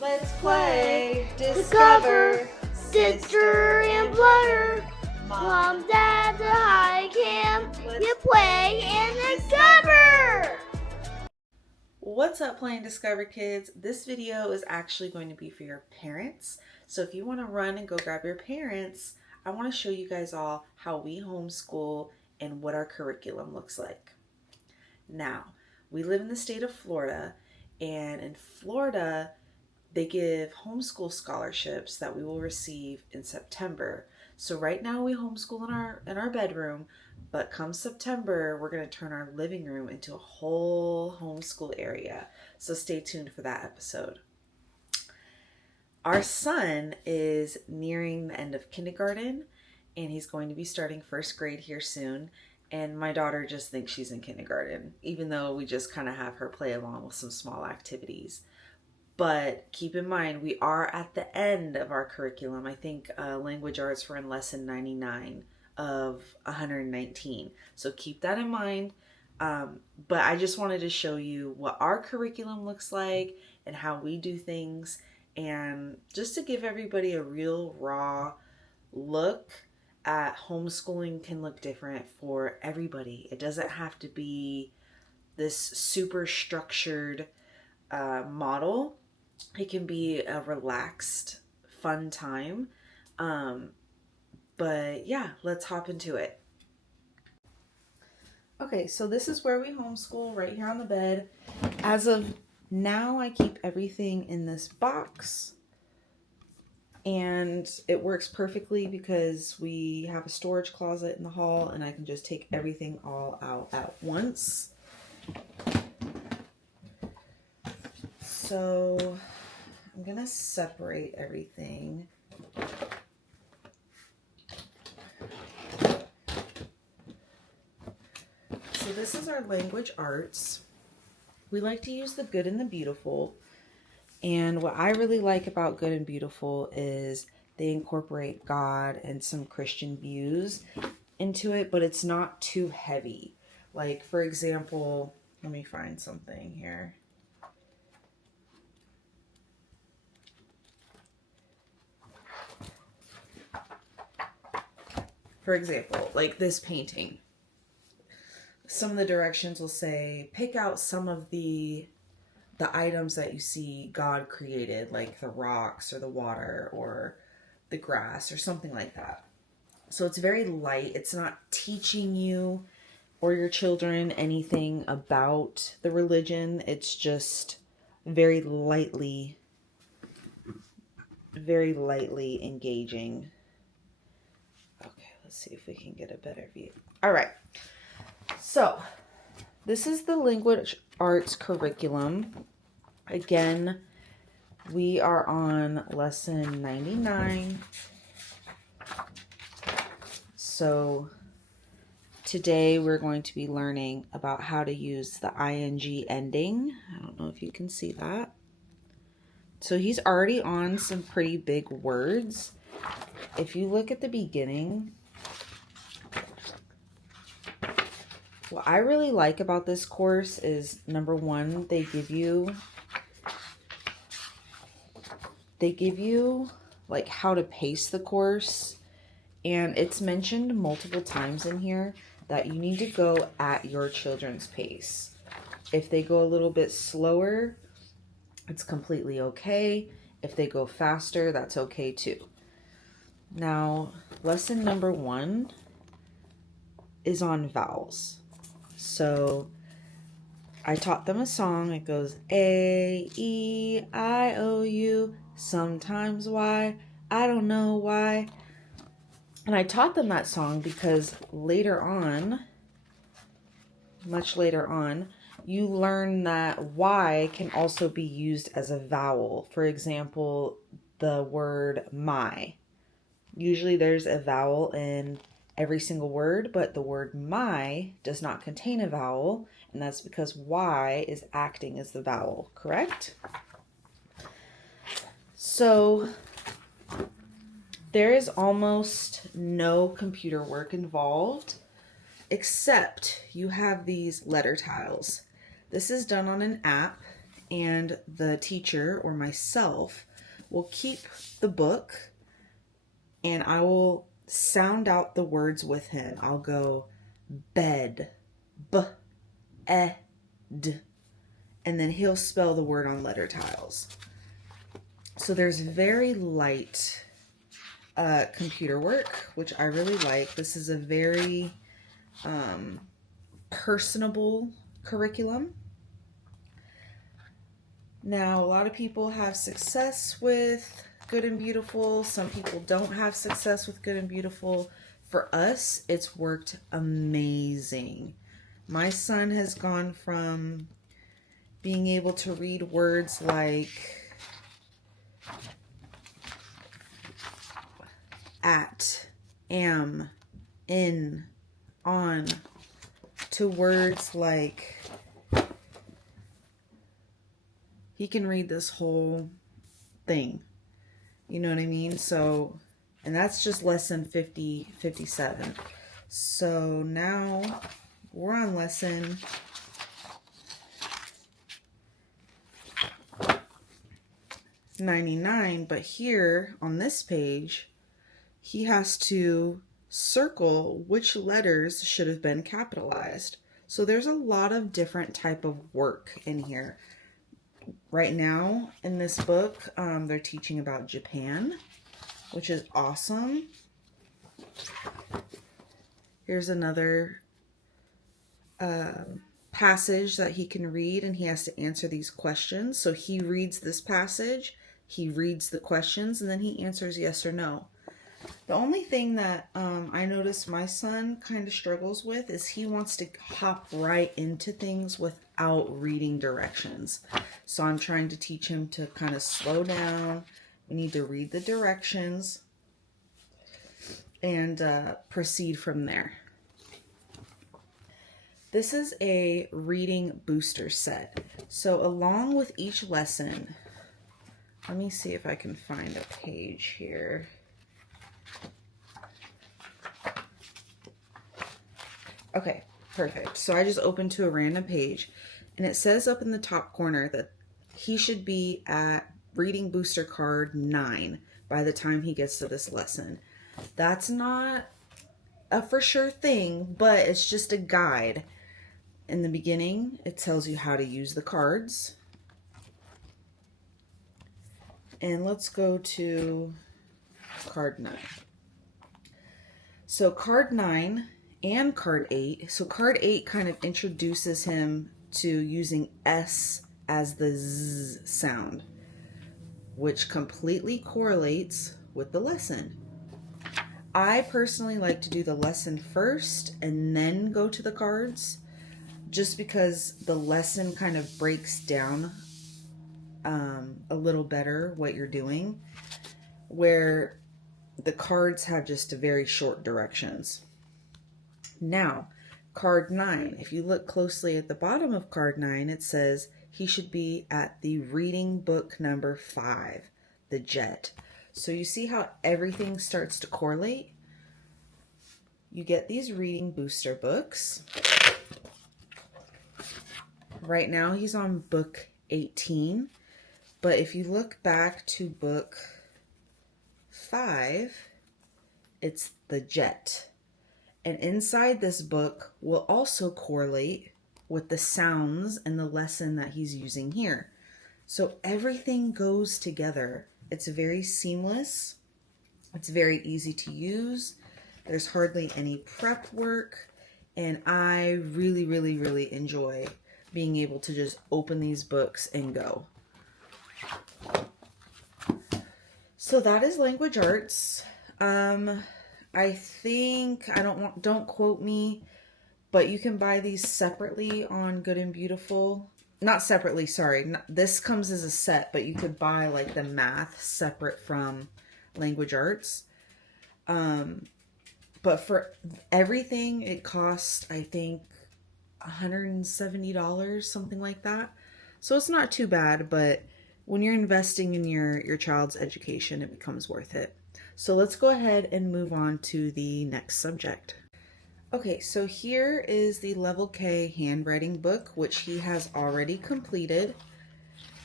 Let's play, discover, sister and brother. Mom, Dad, the high camp. You play and discover. What's up, Play and Discover kids? This video is actually going to be for your parents. So if you want to run and go grab your parents, I want to show you guys all how we homeschool and what our curriculum looks like. Now, we live in the state of Florida, and in Florida, they give homeschool scholarships that we will receive in September. So right now we homeschool in our bedroom, but come September, we're going to turn our living room into a whole homeschool area. So stay tuned for that episode. Our son is nearing the end of kindergarten, and he's going to be starting first grade here soon. And my daughter just thinks she's in kindergarten, even though we just kind of have her play along with some small activities. But keep in mind, we are at the end of our curriculum. I think language arts were in lesson 99 of 119. So keep that in mind. But I just wanted to show you what our curriculum looks like and how we do things. And just to give everybody a real raw look at homeschooling can look different for everybody. It doesn't have to be this super structured model. It can be a relaxed, fun time. But yeah, let's hop into it. Okay, so this is where we homeschool, right here on the bed. As of now, I keep everything in this box. And it works perfectly because we have a storage closet in the hall and I can just take everything all out at once. So I'm gonna separate everything. So this is our language arts. We like to use the good and the beautiful. And what I really like about good and beautiful is they incorporate God and some Christian views into it, but it's not too heavy. Like, for example, let me find something here. For example, like this painting. Some of the directions will say, pick out some of the items that you see God created, like the rocks or the water or the grass or something like that. So it's very light. It's not teaching you or your children anything about the religion. It's just very lightly engaging. Okay, let's see if we can get a better view. All right. So this is the language arts curriculum. Again, we are on lesson 99. So today we're going to be learning about how to use the ing ending. I don't know if you can see that. So he's already on some pretty big words. If you look at the beginning, what I really like about this course is, number one, they give you like how to pace the course, and it's mentioned multiple times in here that you need to go at your children's pace. If they go a little bit slower, it's completely okay. If they go faster, that's okay too. Now, lesson number 1 is on vowels. So I taught them a song. It goes A, E, I, O, U, sometimes Y, I don't know why. And I taught them that song because later on, much later on, you learn that Y can also be used as a vowel. For example, the word my. Usually there's a vowel in every single word, but the word my does not contain a vowel, and that's because Y is acting as the vowel, correct? So there is almost no computer work involved, except you have these letter tiles. This is done on an app, and the teacher or myself will keep the book, and I will sound out the words with him. I'll go bed, b-e-d, and then he'll spell the word on letter tiles. So there's very light computer work, which I really like. This is a very personable curriculum. Now, a lot of people have success with Good and Beautiful. Some people don't have success with Good and Beautiful. For us, it's worked amazing. My son has gone from being able to read words like at, am, in, on, to words like, he can read this whole thing. You know what I mean? So, and that's just lesson 57. So now we're on lesson 99, but here on this page, he has to circle which letters should have been capitalized. So there's a lot of different type of work in here. Right now in this book, they're teaching about Japan, which is awesome. Here's another passage that he can read, and he has to answer these questions. So he reads this passage, he reads the questions, and then he answers yes or no. The only thing that I noticed my son kind of struggles with is he wants to hop right into things without reading directions. So I'm trying to teach him to kind of slow down. We need to read the directions and proceed from there. This is a reading booster set. So along with each lesson, let me see if I can find a page here. Okay, perfect. So I just opened to a random page, and it says up in the top corner that he should be at reading booster card 9 by the time he gets to this lesson. That's not a for sure thing, but it's just a guide. In the beginning, it tells you how to use the cards. And let's go to card 9. So card 9 and card 8. So card 8 kind of introduces him to using S as the Z sound, which completely correlates with the lesson. I personally like to do the lesson first and then go to the cards, just because the lesson kind of breaks down a little better what you're doing, where the cards have just very short directions. Now, card 9, if you look closely at the bottom of card 9, it says he should be at the reading book number 5, the jet. So you see how everything starts to correlate? You get these reading booster books. Right now he's on book 18, but if you look back to book 5, it's the jet. And inside this book will also correlate with the sounds and the lesson that he's using here. So everything goes together. It's very seamless. It's very easy to use. There's hardly any prep work. And I really, really, really enjoy being able to just open these books and go. So that is language arts. I think, don't quote me, but you can buy these separately on Good and Beautiful. Not separately, sorry. This comes as a set, but you could buy like the math separate from language arts. But for everything, it costs, I think, $170, something like that. So it's not too bad, but when you're investing in your child's education, it becomes worth it. So let's go ahead and move on to the next subject. Okay, so here is the Level K handwriting book, which he has already completed.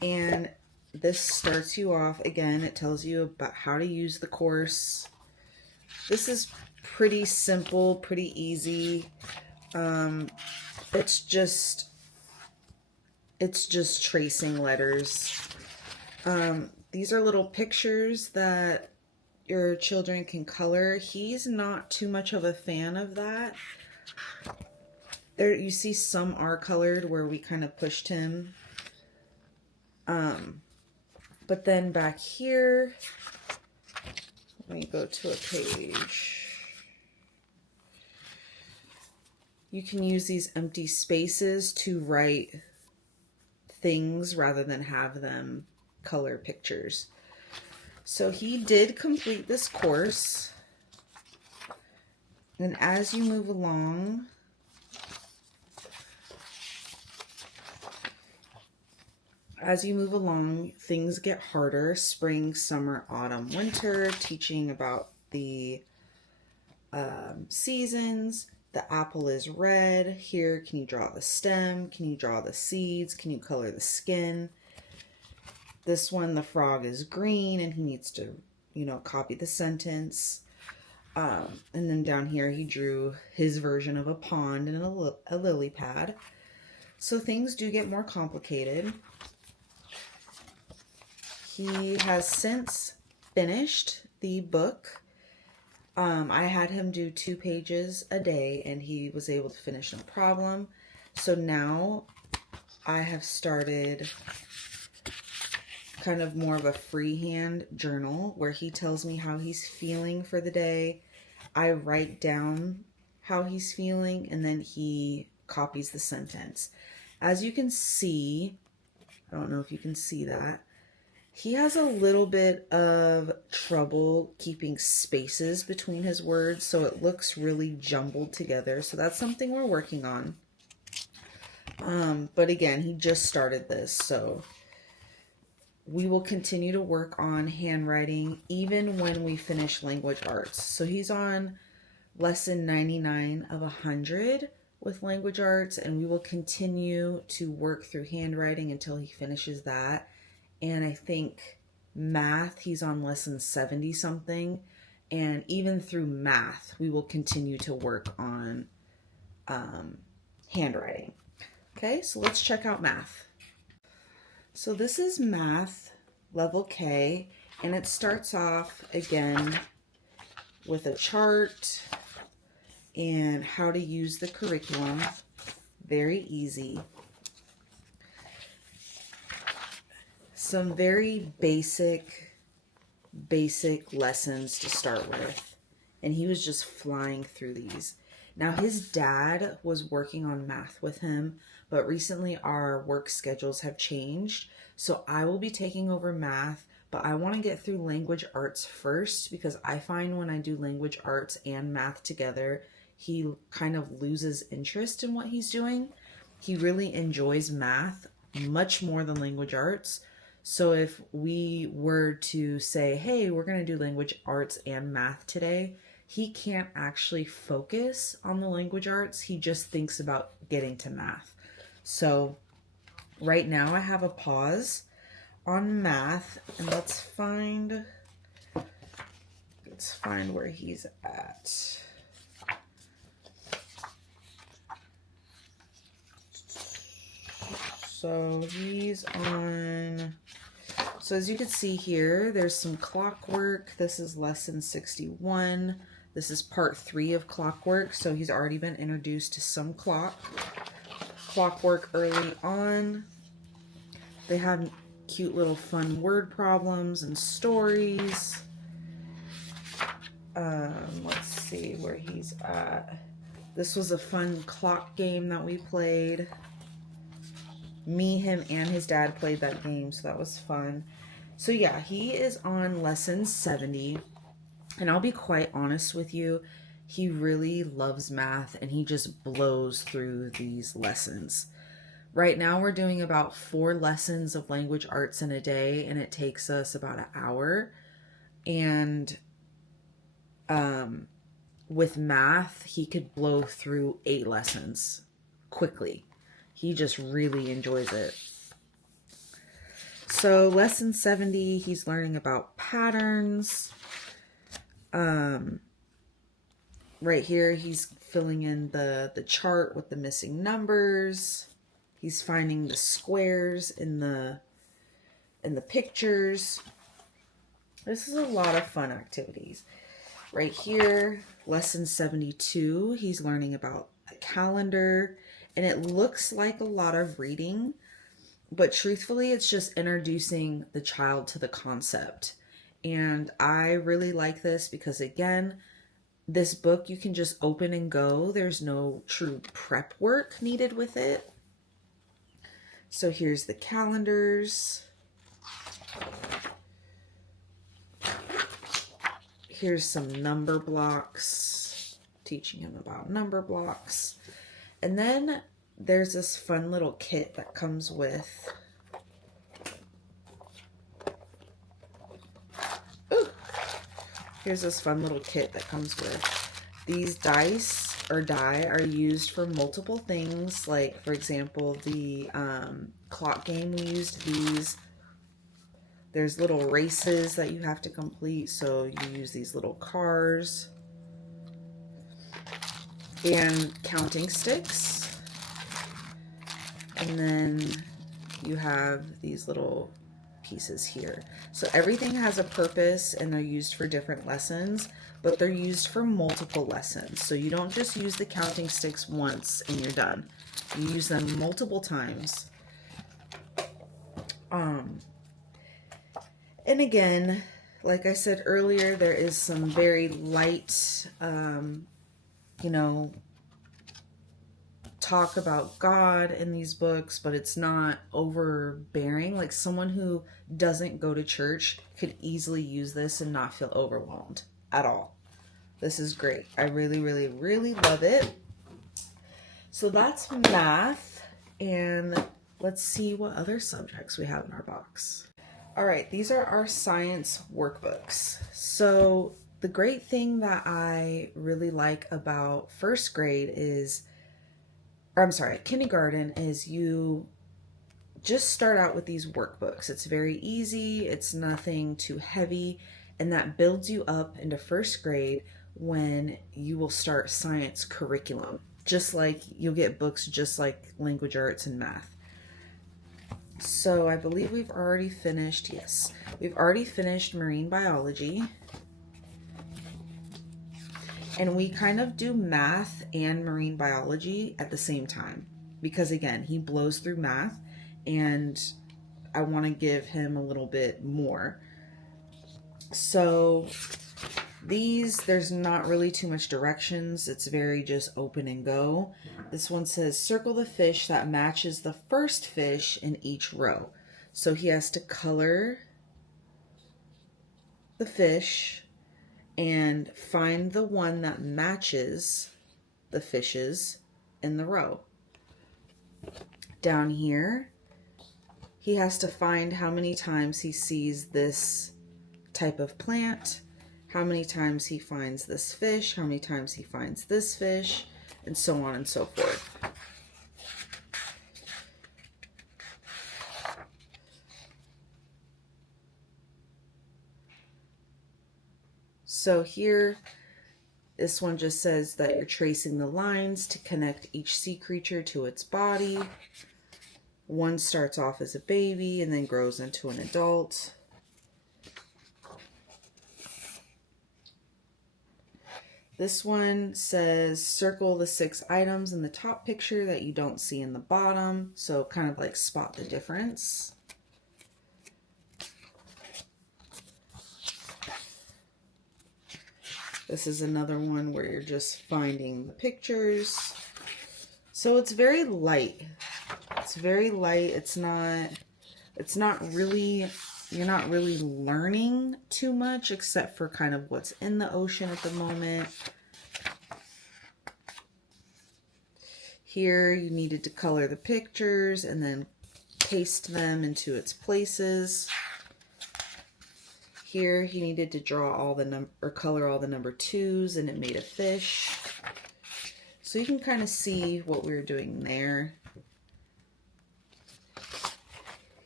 And this starts you off, again, it tells you about how to use the course. This is pretty simple, pretty easy. It's just tracing letters. These are little pictures that your children can color. He's not too much of a fan of that. There, you see some are colored where we kind of pushed him. But then back here, let me go to a page. You can use these empty spaces to write things rather than have them color pictures. So he did complete this course. And as you move along, things get harder. Spring, summer, autumn, winter, teaching about the seasons. The apple is red. Here, can you draw the stem? Can you draw the seeds? Can you color the skin? This one, the frog is green, and he needs to, copy the sentence. And then down here, he drew his version of a pond and a lily pad. So things do get more complicated. He has since finished the book. I had him do 2 pages a day, and he was able to finish no problem. So now I have started kind of more of a freehand journal where he tells me how he's feeling for the day. I write down how he's feeling, and then he copies the sentence. As you can see, I don't know if you can see that, he has a little bit of trouble keeping spaces between his words, so it looks really jumbled together. So that's something we're working on. But again, he just started this, so we will continue to work on handwriting even when we finish language arts. So he's on lesson 99 of 100 with language arts, and we will continue to work through handwriting until he finishes that. And I think math, he's on lesson 70 something. And even through math, we will continue to work on handwriting. Okay, so let's check out math. So this is math level K, and it starts off again with a chart and how to use the curriculum. Very easy. Some very basic lessons to start with. And he was just flying through these. Now his dad was working on math with him, but recently our work schedules have changed. So I will be taking over math, but I want to get through language arts first, because I find when I do language arts and math together, he kind of loses interest in what he's doing. He really enjoys math much more than language arts. So if we were to say, hey, we're going to do language arts and math today, he can't actually focus on the language arts. He just thinks about getting to math. So right now I have a pause on math, and let's find where he's at. So he's on, so as you can see here, there's some clockwork. This is lesson 61. This is part 3 of clockwork. So he's already been introduced to some clockwork early on. They have cute little fun word problems and stories. Let's see where he's at. This was a fun clock game that we played. Me, him, and his dad played that game, so that was fun. So yeah, he is on lesson 70, and I'll be quite honest with you, he really loves math, and he just blows through these lessons. Right now we're doing about 4 lessons of language arts in a day, and it takes us about an hour. And with math, he could blow through 8 lessons quickly. He just really enjoys it. So lesson 70, he's learning about patterns. Right here, he's filling in the chart with the missing numbers. He's finding the squares in the pictures. This is a lot of fun activities. Right here, lesson 72, he's learning about a calendar, and it looks like a lot of reading, but truthfully, it's just introducing the child to the concept. And I really like this because, again, this book you can just open and go. There's no true prep work needed with it. So here's the calendars. Here's some number blocks, teaching him about number blocks. And then there's this fun little kit that comes with, here's this fun little kit that comes with these dice or die are used for multiple things. Like, for example, the clock game, we used these. There's little races that you have to complete, so you use these little cars. And counting sticks. And then you have these little pieces here. So everything has a purpose and they're used for different lessons, but they're used for multiple lessons. So you don't just use the counting sticks once and you're done. You use them multiple times. And again, like I said earlier, there is some very light, talk about God in these books, but it's not overbearing. Like, someone who doesn't go to church could easily use this and not feel overwhelmed at all. This is great. I really, really, really love it. So that's math, and let's see what other subjects we have in our box. All right, these are our science workbooks. So the great thing that I really like about first grade is, kindergarten, is you just start out with these workbooks. It's very easy, it's nothing too heavy, and that builds you up into first grade when you will start science curriculum. Just like you'll get books just like language arts and math. So I believe we've already finished, yes, we've already finished marine biology. And we kind of do math and marine biology at the same time. Because again, he blows through math and I want to give him a little bit more. So there's not really too much directions. It's very just open and go. This one says, circle the fish that matches the first fish in each row. So he has to color the fish and find the one that matches the fishes in the row. Down here, he has to find how many times he sees this type of plant, how many times he finds this fish, how many times he finds this fish, and so on and so forth. So here, this one just says that you're tracing the lines to connect each sea creature to its body. One starts off as a baby and then grows into an adult. This one says circle the 6 items in the top picture that you don't see in the bottom. So kind of like spot the difference. This is another one where you're just finding the pictures. So it's very light. It's very light. It's not really, you're not really learning too much except for kind of what's in the ocean at the moment. Here you needed to color the pictures and then paste them into its places. Here he needed to draw all the color all the number 2s, and it made a fish. So you can kind of see what we were doing there.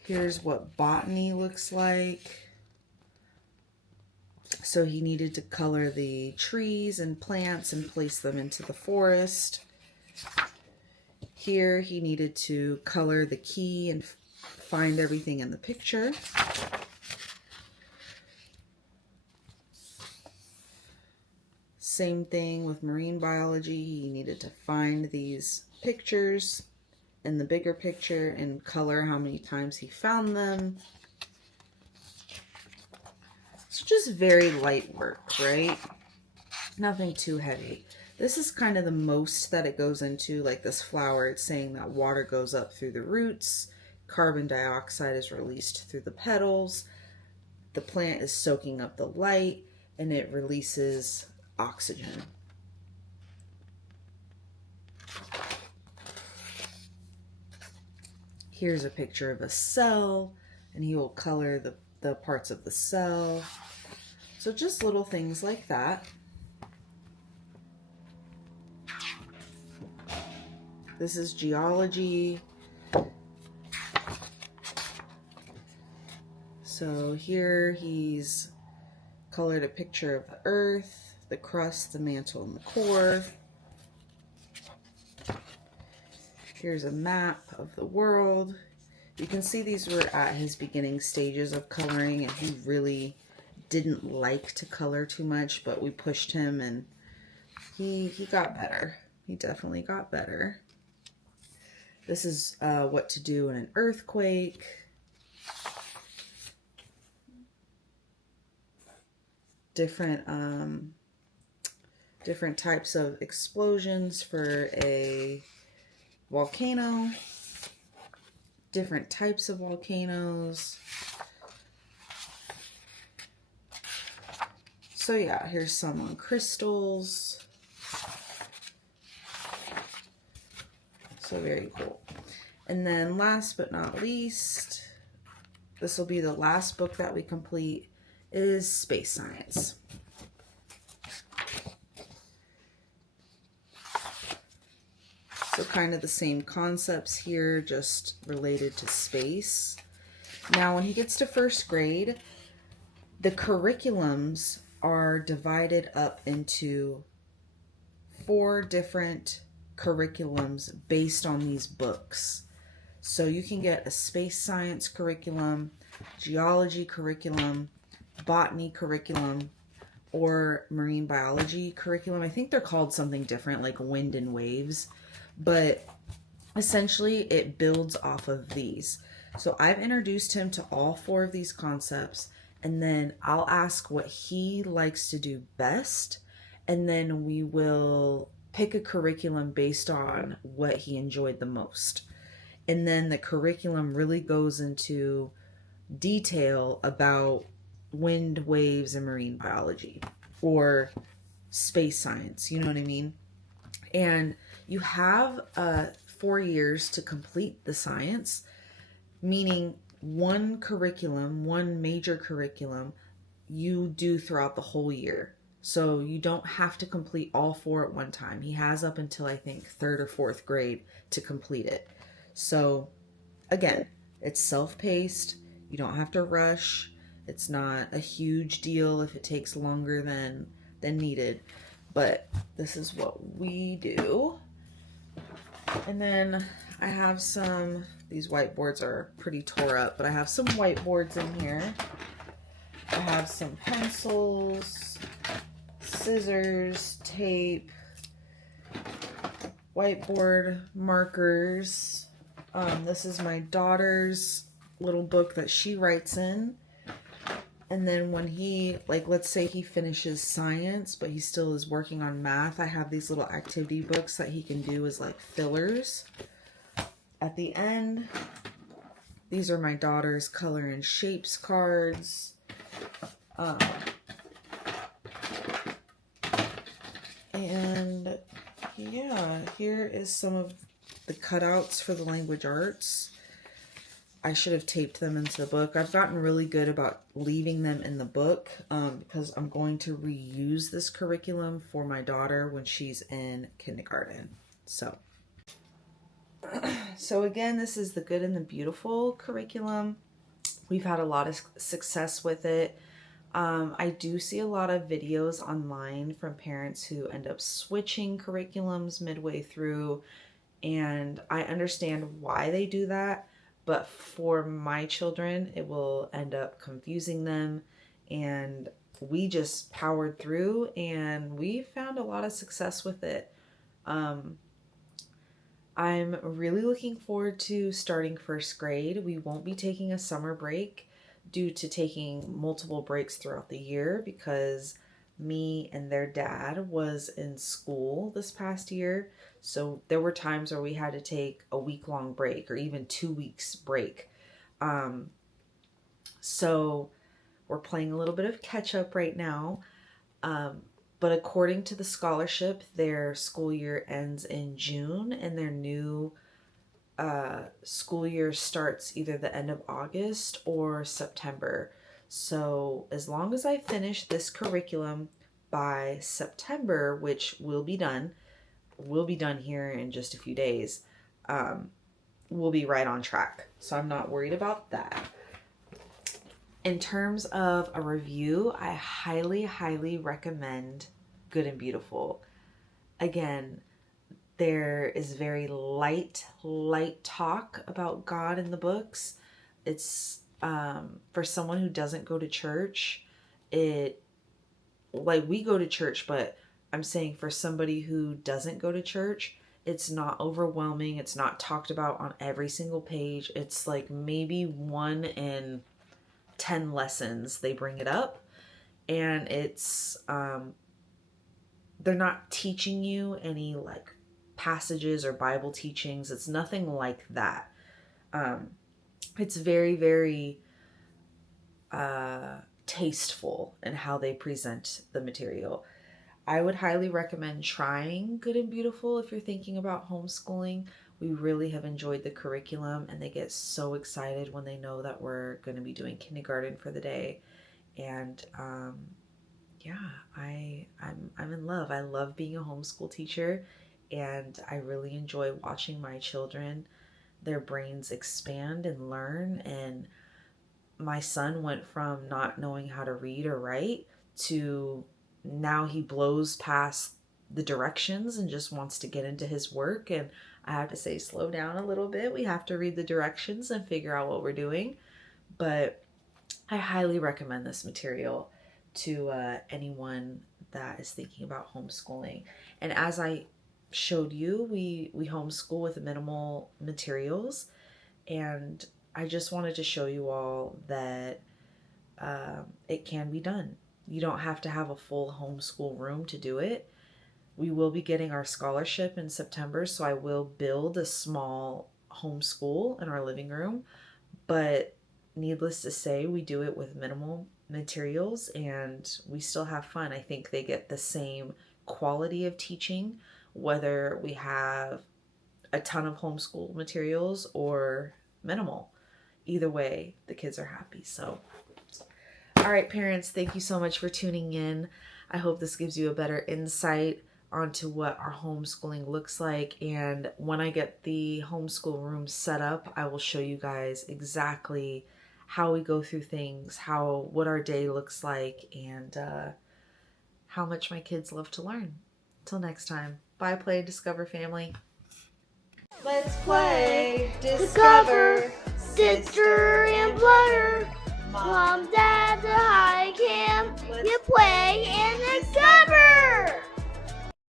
Here's what botany looks like. So he needed to color the trees and plants and place them into the forest. Here he needed to color the key and find everything in the picture. Same thing with marine biology. He needed to find these pictures in the bigger picture and color how many times he found them. It's just very light work, right? Nothing too heavy. This is kind of the most that it goes into, like this flower. It's saying that water goes up through the roots, carbon dioxide is released through the petals, the plant is soaking up the light, and it releases oxygen. Here's a picture of a cell, and he will color the parts of the cell. So just little things like that. This is geology. So here he's colored a picture of the earth, the crust, the mantle, and the core. Here's a map of the world. You can see these were at his beginning stages of coloring, and he really didn't like to color too much, but we pushed him and he got better. He definitely got better. This is what to do in an earthquake. Different types of explosions for a volcano. Different types of volcanoes. So yeah, here's some on crystals. So very cool. And then last but not least, this will be the last book that we complete, is Space Science. So kind of the same concepts here, just related to space. Now when he gets to first grade, the curriculums are divided up into 4 different curriculums based on these books. So you can get a space science curriculum, geology curriculum, botany curriculum, or marine biology curriculum. I think they're called something different, like wind and waves, but essentially it builds off of these. So I've introduced him to all 4 of these concepts, and then I'll ask what he likes to do best, and then we will pick a curriculum based on what he enjoyed the most. And then the curriculum really goes into detail about wind, waves, and marine biology, or space science, you know what I mean? And you have 4 years to complete the science, meaning one curriculum, one major curriculum, you do throughout the whole year. So you don't have to complete all 4 at one time. He has up until I think 3rd or 4th grade to complete it. So again, it's self-paced. You don't have to rush. It's not a huge deal if it takes longer than needed. But this is what we do. And then I have these whiteboards are pretty tore up, but I have some whiteboards in here. I have some pencils, scissors, tape, whiteboard markers. This is my daughter's little book that she writes in. And then when he, like, let's say he finishes science, but he still is working on math, I have these little activity books that he can do as like fillers. At the end, these are my daughter's color and shapes cards. And yeah, here is some of the cutouts for the language arts. I should have taped them into the book. I've gotten really good about leaving them in the book because I'm going to reuse this curriculum for my daughter when she's in kindergarten. So So again, this is the Good and the Beautiful curriculum. We've had a lot of success with it. I do see a lot of videos online from parents who end up switching curriculums midway through, and I understand why they do that, but for my children, it will end up confusing them, and we just powered through and we found a lot of success with it. I'm really looking forward to starting first grade. We won't be taking a summer break due to taking multiple breaks throughout the year because me and their dad was in school this past year. So there were times where we had to take a week-long break or even 2 weeks break. So we're playing a little bit of catch up right now. But according to the scholarship, their school year ends in June and their new school year starts either the end of August or September. So as long as I finish this curriculum by September, which will be done here in just a few days, we'll be right on track. So I'm not worried about that. In terms of a review, I highly, highly recommend Good and Beautiful. Again, there is very light talk about God in the books. It's for someone who doesn't go to church, we go to church, but I'm saying for somebody who doesn't go to church, it's not overwhelming. It's not talked about on every single page. It's like maybe 1 in 10 lessons they bring it up, and it's they're not teaching you any like passages or Bible teachings. It's nothing like that. It's very, very tasteful in how they present the material. I would highly recommend trying Good and Beautiful if you're thinking about homeschooling. We really have enjoyed the curriculum, and they get so excited when they know that we're going to be doing kindergarten for the day. And I'm in love. I love being a homeschool teacher, and I really enjoy watching my children, their brains expand and learn. And my son went from not knowing how to read or write to now he blows past the directions and just wants to get into his work. And I have to say, slow down a little bit. We have to read the directions and figure out what we're doing. But I highly recommend this material to anyone that is thinking about homeschooling. And as I showed you, we homeschool with minimal materials. And I just wanted to show you all that it can be done. You don't have to have a full homeschool room to do it. We will be getting our scholarship in September, so I will build a small homeschool in our living room. But needless to say, we do it with minimal materials and we still have fun. I think they get the same quality of teaching, whether we have a ton of homeschool materials or minimal. Either way, the kids are happy. So, all right, parents, thank you so much for tuning in. I hope this gives you a better insight onto what our homeschooling looks like. And when I get the homeschool room set up, I will show you guys exactly how we go through things, what our day looks like, and how much my kids love to learn. Till next time, bye, Play and Discover family. Let's play, discover, sister and brother, mom, dad, the high camp, you play and